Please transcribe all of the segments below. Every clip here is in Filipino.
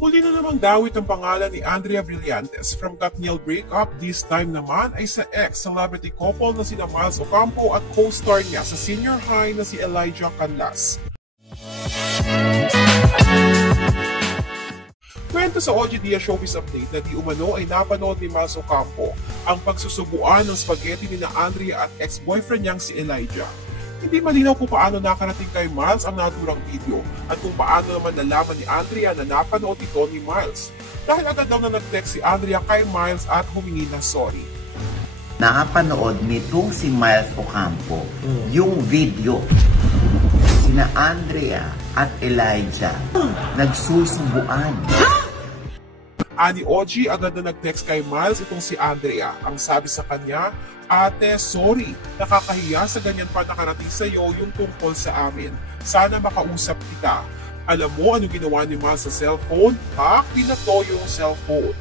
Muli na namang dawit ang pangalan ni Andrea Brillantes from Katniel breakup. This time naman ay sa ex-celebrity couple na sina Miles Ocampo at co-star niya sa senior high na si Elijah Canlas. Kwento sa OG Dia Showbiz Update na di umano ay napanood ni Miles Ocampo ang pagsusubuan ng spaghetti ni Andrea at ex-boyfriend niyang si Elijah. Hindi malinaw kung paano nakarating kay Miles ang naturang video at kung paano naman nalaman ni Andrea na napanood ito ni Miles. Dahil agad daw na nag-text si Andrea kay Miles at humingi ng sorry. Nakapanood nitong si Miles Ocampo yung video. Sina Andrea at Elijah nagsusubuan. Ani OG agad na nag-text kay Miles itong si Andrea. Ang sabi sa kanya, "Ate, sorry. Nakakahiya sa ganyan pa nakarating sa iyo yung tungkol sa amin. Sana makausap kita." Alam mo ano ginawa ni Miles sa cellphone? Pinato yung cellphone.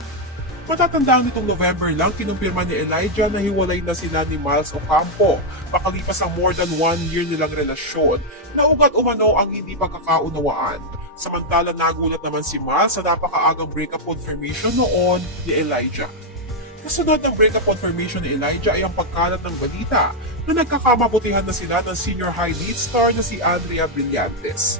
Matatandaan nitong November lang, kinumpirma ni Elijah na hiwalay na sila ni Miles Ocampo. Makalipas ang more than 1 year nilang relasyon, naugat umano ang hindi pagkakaunawaan. Samantala nagulat naman si Miles sa napakaagang breakup confirmation noon ni Elijah. Kasunod ng breakup confirmation ni Elijah ay ang pagkalat ng balita na nagkakamabutihan na sila ng senior high lead star na si Andrea Brillantes.